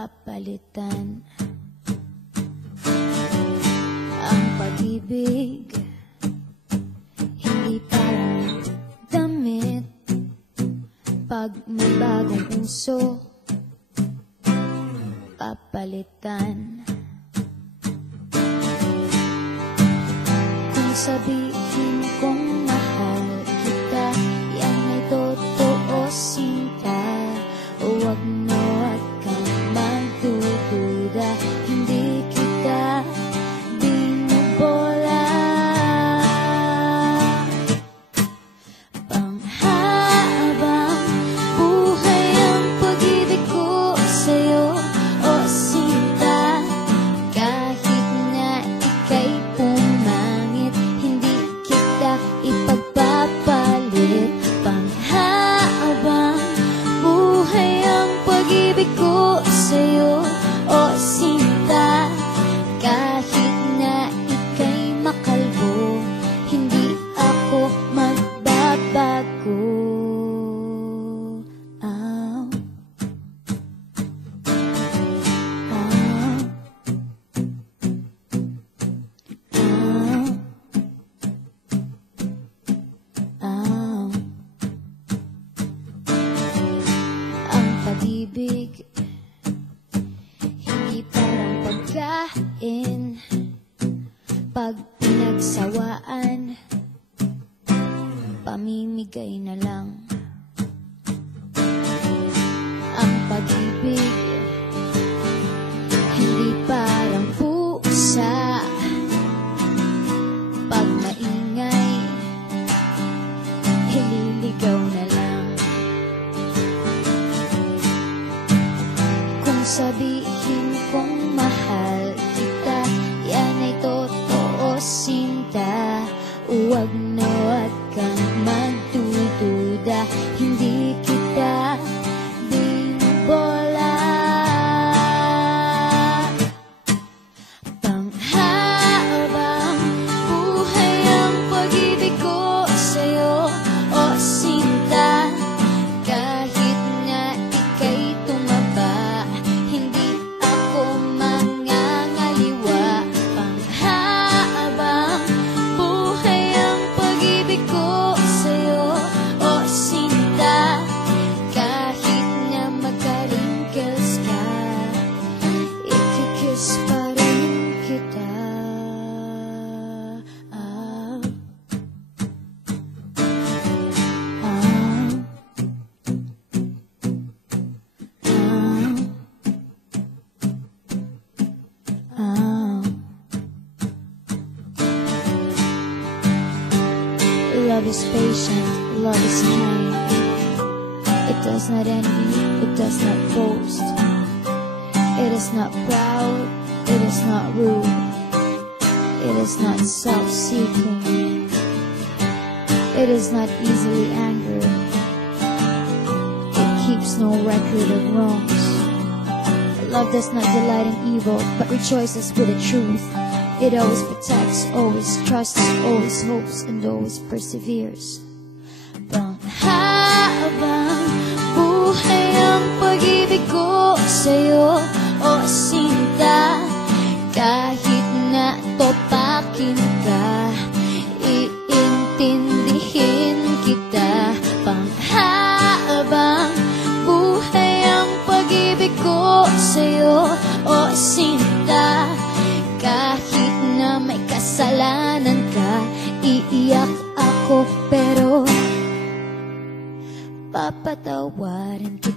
papalitan ang pag-ibig. Hindi parang damit pag may bagong uso, papalitan. Kung sabihin kong mahal kita, yan ay totoo, sinta. Huwag na huwag kang magdududa, hindi kita binubola. Panghabang buhay ang pag-ibig ko sa'yo, o sinta. Kahit na ika'y pumangit, hindi kita ipagpapalit. Panghabang buhay ang pag-ibig ko sa'yo, o sinta. Kahit na ika'y makalbo, hindi ako magbabago. Ah. Ang pag-ibig hindi parang pagkain, pag pinagsawaan, pamimigay na lang. Ang pag-ibig hindi parang pusa, pag maingay, hililigaw na lang. Kung sabihin kong mahal kita, yan ay totoo, sinta. Huwag na huwag kang magdududa, hindi kita binubola. Panghabang buhay ang pag-ibig ko sa'yo, o sinta. Kahit na ika'y tumaba, hindi ako mangangaliwa. Panghabang buhay ang pag-ibig ko sa'yo, o sinta. Kahit na magka-wrinkles ka, ikikiss pa rin kita. Ah. Love is patient, love is kind. It does not envy, it does not boast. It is not proud, it is not rude. It is not self-seeking. It is not easily angered. It keeps no record of wrongs. Love does not delight in evil, but rejoices with the truth. It always protects, always trusts, always hopes, and always perseveres. Panghabang buhay ang pag-ibig ko sa'yo, o sinta. Kahit na topakin ka, iintindihin kita. Panghabang buhay ang pag-ibig ko sa'yo, o sinta. Kahit na may kasalanan ka, iiyak ako pero papatawarin kita.